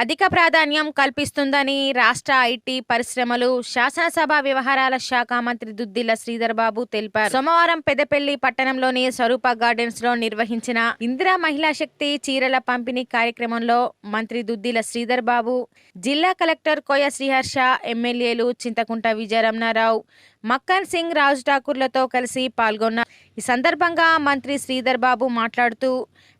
అధిక ప్రాధాన్యం కల్పిస్తుందని రాష్ట్ర ఐటీ పరిశ్రమలు శాసనసభ వ్యవహారాల శాఖ మంత్రి దుద్దిల్ల శ్రీధర్ బాబు తెలిపారు. సోమవారం పెదపెల్లి పట్టణంలోని స్వరూప గార్డెన్స్లో నిర్వహించిన ఇందిరా మహిళా శక్తి చీరల పంపిణీ కార్యక్రమంలో మంత్రి దుద్దిల శ్రీధర్ బాబు జిల్లా కలెక్టర్ కోయ శ్రీహర్ష ఎమ్మెల్యేలు చింతకుంట విజయరమణారావు మక్కన్ సింగ్ రాజ్ ఠాకూర్లతో కలిసి పాల్గొన్నారు. ఈ సందర్భంగా మంత్రి శ్రీధర్ బాబు మాట్లాడుతూ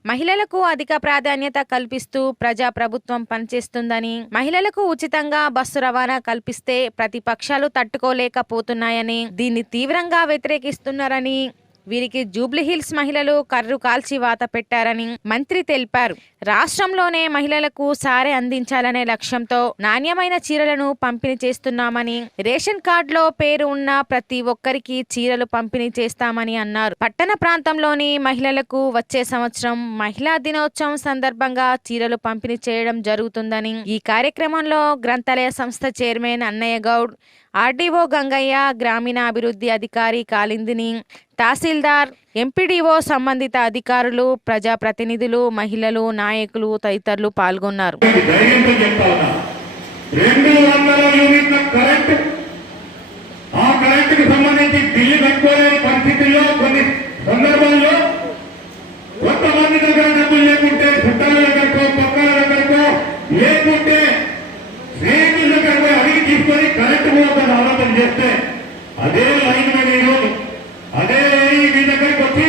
మహిళలకు అధిక ప్రాధాన్యత కల్పిస్తూ ప్రజా ప్రభుత్వం పనిచేస్తుందని మహిళలకు ఉచితంగా బస్సు రవాణా కల్పిస్తే ప్రతిపక్షాలు తట్టుకోలేకపోతున్నాయని దీన్ని తీవ్రంగా వ్యతిరేకిస్తున్నారని వీరికి జూబ్లీహిల్స్ మహిళలు కర్రు కాల్చి వాత పెట్టారని మంత్రి తెలిపారు. రాష్ట్రంలోనే మహిళలకు సారే అందించాలనే లక్ష్యంతో నాణ్యమైన చీరలను పంపిణీ చేస్తున్నామని రేషన్ కార్డులో పేరు ఉన్న ప్రతి ఒక్కరికి చీరలు పంపిణీ చేస్తామని అన్నారు. పట్టణ ప్రాంతంలోని మహిళలకు వచ్చే సంవత్సరం మహిళా దినోత్సవం సందర్భంగా చీరలు పంపిణీ చేయడం జరుగుతుందని ఈ కార్యక్రమంలో గ్రంథాలయ సంస్థ చైర్మన్ అన్నయ్య గౌడ్ ఆర్డీఓ గంగయ్య గ్రామీణాభివృద్ధి అధికారి కాలిందిని తహసీల్దార్ ఎంపీడీఓ సంబంధిత అధికారులు ప్రజాప్రతినిధులు మహిళలు నాయకులు తదితరులు పాల్గొన్నారు. ఆ సంబంధించి బిల్లు కట్టుకోలేని పరిస్థితుల్లో కొన్ని సందర్భాల్లో కొంతమంది దగ్గర డబ్బులు లేకుంటే చుట్టాల దగ్గరకో పక్కల దగ్గరకో లేకుంటే స్నేహితుల అడిగి తీసుకొని చేస్తే అదే లైన్ మీద ఈరోజు అదే లైన్ మీ దగ్గరికి వచ్చి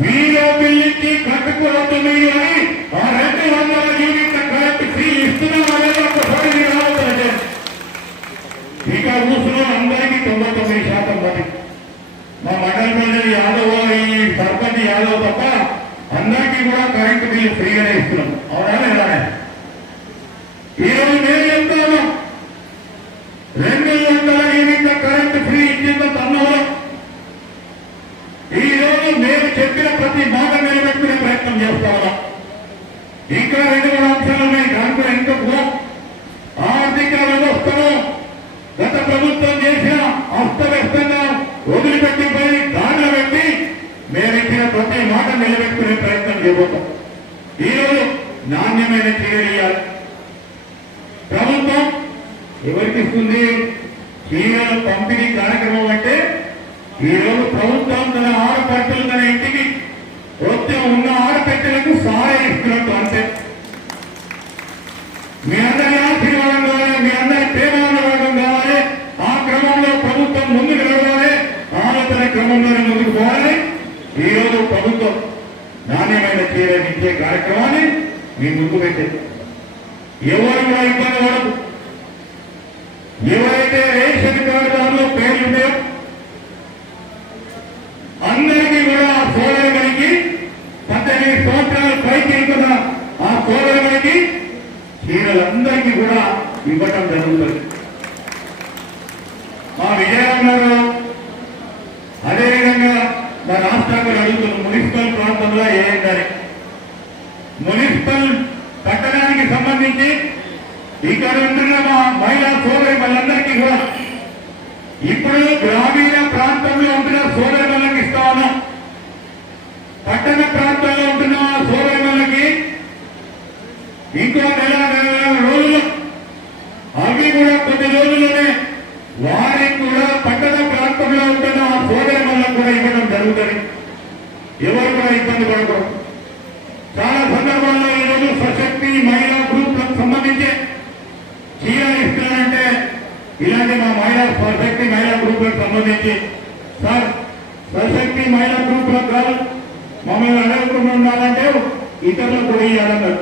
వీరో బిల్లుకి కట్టుకోవద్దు అని ఆ రెండు వందల యూనిట్ల కరెంట్ ఫ్రీ ఇస్తున్నాం అనేది ఒకసారి మీరు ఆలోచన చేయండి ఇక కూర్చున్న అందరికీ తొంభై తొమ్మిది శాతం మరి మా మండలి మండలి యాదవ్ ఈ సర్పంచ్ యాదవ్ తప్ప అందరికీ కూడా కరెంట్ బిల్లు ఫ్రీగానే ఇస్తున్నాం. అవునా లేదా? ఈరోజు నేను చెప్తాను రెండు వందల యూనిట్ల కరెంట్ ఫ్రీ ఇచ్చిన తన్నవరం ఈ రోజు మేము చెప్పిన ప్రతి మాట నిలబెట్టుకునే ప్రయత్నం చేస్తా ఉన్నాం ఇంకా రెండు మూడు అంశాలు ఉన్నాయి దాంట్లో ఇంకా కూడా ఆర్థిక వ్యవస్థను గత ప్రభుత్వం చేసిన అస్తవ్యస్తంగా వదిలిపెట్టిపోయి పోయి పెట్టి మేము ప్రతి మాట నిలబెట్టుకునే ప్రయత్నం చేయబోతాం ఈరోజు నాణ్యమైన చీరలు ప్రభుత్వం ఎవరికి ఇస్తుంది? చీరల పంపిణీ కార్యక్రమం అంటే ఈరోజు ప్రభుత్వం తన ఆడపట్టలు తన ఇంటికి వచ్చే ఉన్న ఆడపెట్టలకు సహాయం ఇస్తున్నట్టు అంటే మీ అందరి ఆశీర్వాదం కావాలి మీ అందరి ప్రేమానురాగం కావాలి. ఆ క్రమంలో ప్రభుత్వం ముందుకు నడవాలి. ఆలోచన క్రమంలోనే ముందుకు పోవాలి. ఈరోజు ప్రభుత్వం నాణ్యమైన చీరని ఇచ్చే కార్యక్రమాన్ని మీ ముందు పెట్టింది ఎవరు కూడా ఇబ్బంది పడదు ఎవరైతే రేషన్ కార్డుదారులో పేర్లు ఉన్నాయో అందరికీ కూడా ఆ సోదరుడికి పద్దెనిమిది సంవత్సరాలు పైకి ఆ సోదరుడికి చీరలందరికీ కూడా ఇవ్వటం జరుగుతుంది. మా విజయనగరంలో అదేవిధంగా మా రాష్ట్రంలో అడుగుతున్న మున్సిపల్ ప్రాంతంలో ఏంటని మున్సిపల్ పట్టణానికి సంబంధించి ఇక్కడ ఉంటున్న మా మహిళా సోదరి వాళ్ళందరికీ కూడా ఇప్పుడు గ్రామీణ ప్రాంతంలో ఉంటున్న సోదరి వాళ్ళకి ఇస్తా ఉన్నాం. పట్టణ ప్రాంతంలో ఉంటున్న సోదరి వాళ్ళకి ఇంకో నెల రోజులు అవి కూడా కొన్ని రోజుల్లోనే వారికి కూడా పట్టణ ప్రాంతంలో ఉంటున్న ఆ సోదరి వాళ్ళకు కూడా ఇవ్వడం జరుగుతుంది. ఎవరు కూడా ఇబ్బంది పడకూడదు. చాలా సందర్భాల్లో ఈరోజు సశక్తి మహిళా గ్రూప్లకు సంబంధించి చీర ఇస్తున్నారంటే ఇలాంటి మా మహిళా సశక్తి మహిళా గ్రూపులకు సంబంధించి సార్ సశక్తి మహిళా గ్రూపులకు కాదు మమ్మల్ని అడగకుండా ఉండాలంటే ఇతరులకు కూడా ఇవ్వాలన్నారు.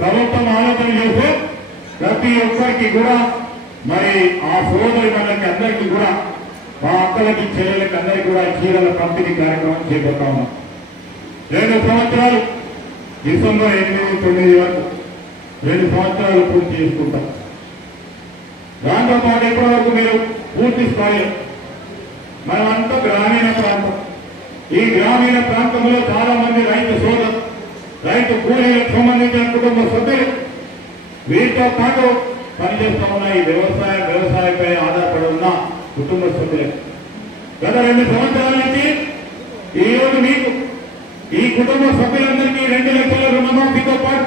ప్రభుత్వం ఆలోచన చేస్తే ప్రతి ఒక్కరికి కూడా మరి ఆ ఫోన్లు మనకి అందరికీ కూడా మా అక్కలకి చెల్లెలకి అందరికీ కూడా చీరల పంపిణీ కార్యక్రమం చేపడతా ఉన్నాం. రెండు సంవత్సరాలు డిసెంబర్ ఎనిమిది తొమ్మిది వరకు రెండు సంవత్సరాలు పూర్తి చేసుకుంటాం. దాంతో పాటు ఇప్పటి వరకు మీరు పూర్తి స్థాయి మనమంతా గ్రామీణ ప్రాంతం. ఈ గ్రామీణ ప్రాంతంలో చాలా మంది రైతు సోదరు రైతు కూలీలకు సంబంధించిన కుటుంబ సభ్యులు వీరితో పాటు పనిచేస్తా ఉన్న ఈ వ్యవసాయం వ్యవసాయంపై ఆధారపడి ఉన్న కుటుంబ సభ్యులకు గత రెండు సంవత్సరాల నుంచి ఈ రోజు మీకు ఈ కుటుంబ సభ్యులందరికీ రెండు లక్షల రుణమాఫీతో పాటు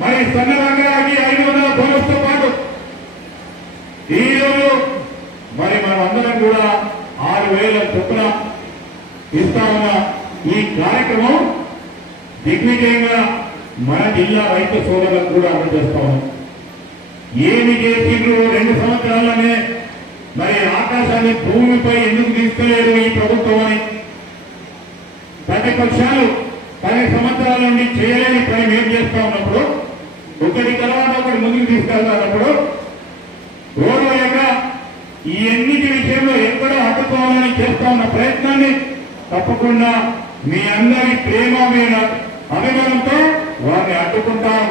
మరి సన్న రంగానికి ఐదు వందల బోనస్తో పాటు ఈరోజు మరి మనం అందరం కూడా ఆరు వేల చొప్పున ఇస్తా ఉన్న ఈ కార్యక్రమం దిగ్విజయంగా మన జిల్లా రైతు సోదరులకు కూడా అమలు చేస్తాము. ఏమి చేసిండ్రు రెండు సంవత్సరాలనే మరి ఆకాశాన్ని భూమిపై ఎందుకు తీసుకోలేదు ఈ ప్రభుత్వం అని. ప్రతిపక్షాలు పది సంవత్సరాల నుండి చేయలేని పని మేము చేస్తా ఉన్నప్పుడు ఒకటి తర్వాత ఒకటి ముందుకు తీసుకెళ్తున్నప్పుడు ఓర్వలేక ఈ ఎన్నిటి విషయంలో ఎక్కడో అడ్డుకోవాలని చేస్తా ఉన్న ప్రయత్నాన్ని తప్పకుండా మీ అందరి ప్రేమ మీద అభిమానంతో వారిని అడ్డుకుంటాం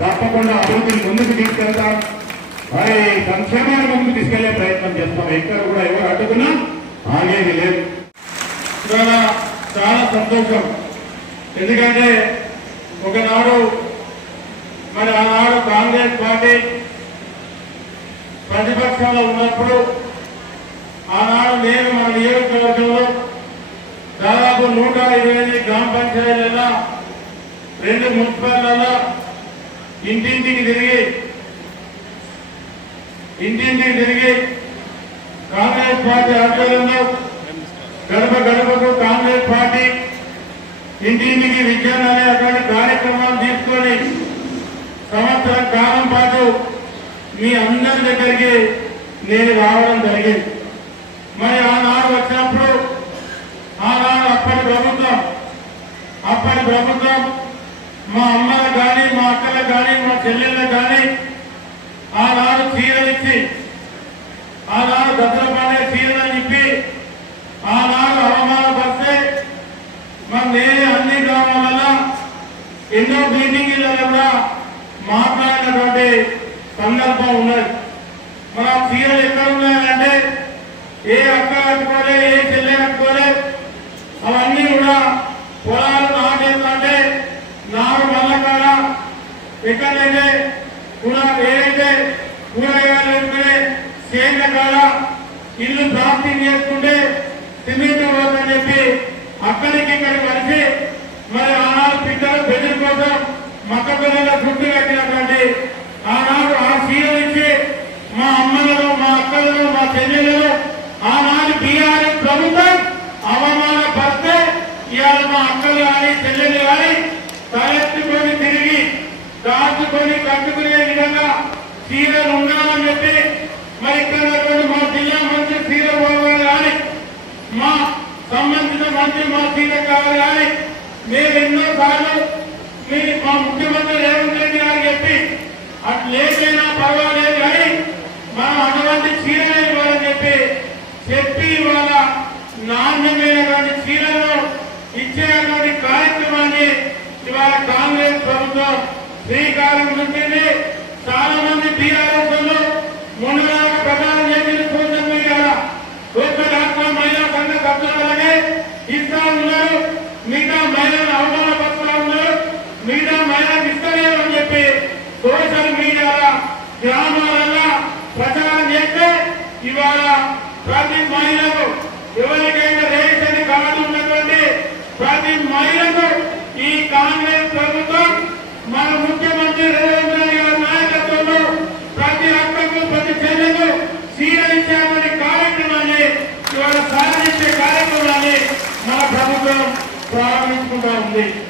తప్పకుండా అభివృద్ధిని ముందుకు తీసుకెళ్తాం. మరి సంక్షేమాన్ని ముందుకు తీసుకెళ్ళే ప్రయత్నం చేస్తాం. ఎక్కడ కూడా ఎవరు అడ్డుకున్నా ఆగేది లేదు. చాలా చాలా సంతోషం. ఎందుకంటే ఒకనాడు మరి ఆనాడు కాంగ్రెస్ పార్టీ ప్రతిపక్షంలో ఉన్నప్పుడు ఆనాడు నేను మున్సిపాలిటీలలో ఇంటింటికి తిరిగి ఇంటింటికి తిరిగి కాంగ్రెస్ పార్టీ ఆధ్వర్యంలో గడప గడపకు కాంగ్రెస్ పార్టీ ఇంటింటికి విజ్ఞానం అనే అటువంటి కార్యక్రమాలు తీసుకొని సంవత్సరం కాలం పాటు మీ అందరి దగ్గరికి నేను రావడం జరిగింది. మరి ఆనాడు వచ్చినప్పుడు ఆనాడు అప్పటి ప్రభుత్వం అప్పటి ప్రభుత్వం మా అమ్మలకు కానీ మా అక్కలకు కానీ మా చెల్లెళ్ళకు కానీ ఆనాడు చీరలిచ్చి ఆనాడు భద్రపడే చీరలని చెప్పి ఆనాడు అవమానపరిస్తే మరి నేనే అన్ని గ్రామాలలో ఎన్నో మీటింగ్లలో కూడా మాట్లాడినటువంటి సందర్భం ఉన్నది. మన చీరలు ఎక్కడ ఉన్నాయంటే ఏ అక్క కట్టుకోలే ఏ చెల్లె కట్టుకోలే అవన్నీ కూడా పొలాలు నాటేందంటే నారు మల్ల కాడ ఎక్కడైతే కూడా ఏదైతే కూరగాయలు వేసుకునే సేంద్ర కాడ ఇల్లు ప్లాస్టింగ్ చేసుకుంటే సిమెంట్ పోతుందని చెప్పి అక్కడికి ఇక్కడికి కలిసి మరి ఆనాడు పిల్లలు బెదిరి కోసం మక్క పిల్లల చుట్టూ కట్టినటువంటి ఆనాడు ఆ సీల నుంచి మా అమ్మలను మా అక్కలను మా చెల్లెలను ఆనాడు బీఆర్ఎస్ ప్రభుత్వం అవమానపరిస్తే ఇవాళ మా అక్కలు కానీ చెల్లెలు కానీ తలెత్తుకొని తిరిగి దాచుకొని కట్టుకునే విధంగా చీరలు ఉండాలని చెప్పి మరి ఇక్కడ మా జిల్లా మంత్రి పోవాలి కానీ మా సంబంధిత మంత్రి మా సీత కావాలి కానీ మేము ఎన్నో సార్లు మీ మా ముఖ్యమంత్రి రేవంత్ రెడ్డి గారు చెప్పి అట్లేదైనా పర్వాలేదు కానీ మనం అటువంటి చీరలు ఇవ్వాలని చెప్పి ఇవాళ నాణ్యమైనటువంటి చీరలను ఇచ్చేటువంటి కార్యక్రమాన్ని ఇవాళ కాంగ్రెస్ ప్రభుత్వం శ్రీకారం చుట్టింది చాలా మంది టీఆర్ఎస్ మొన్నలాగా ప్రధానం చేసిన సోషల్ మీడియాలో ఒక్క రాష్ట్ర మహిళా సంఘ సభ్యులనే ఇస్తా ఉన్నారు మిగతా మహిళలు మహిళలను అవమానపరుస్తా ఉన్నారు మిగతా మహిళలకు ఇస్తలేదు అని చెప్పి సోషల్ మీడియాలో గ్రామాలలో ప్రచారం చేస్తే ఇవాళ ప్రతి మహిళకు ఎవరికైనా రేషన్ కార్డు ఉన్నటువంటి ప్రతి మహిళకు ఈ కాంగ్రెస్ ప్రభుత్వం మన ముఖ్యమంత్రి రేవంత్ రెడ్డి గారి నాయకత్వంలో ప్రతి అక్కకు ప్రతి చెల్లెకు స్వీకరించామనే కార్యక్రమాన్ని ఇవాళ సాధించే కార్యక్రమాన్ని మన ప్రభుత్వం ప్రారంభించుకుంటా ఉంది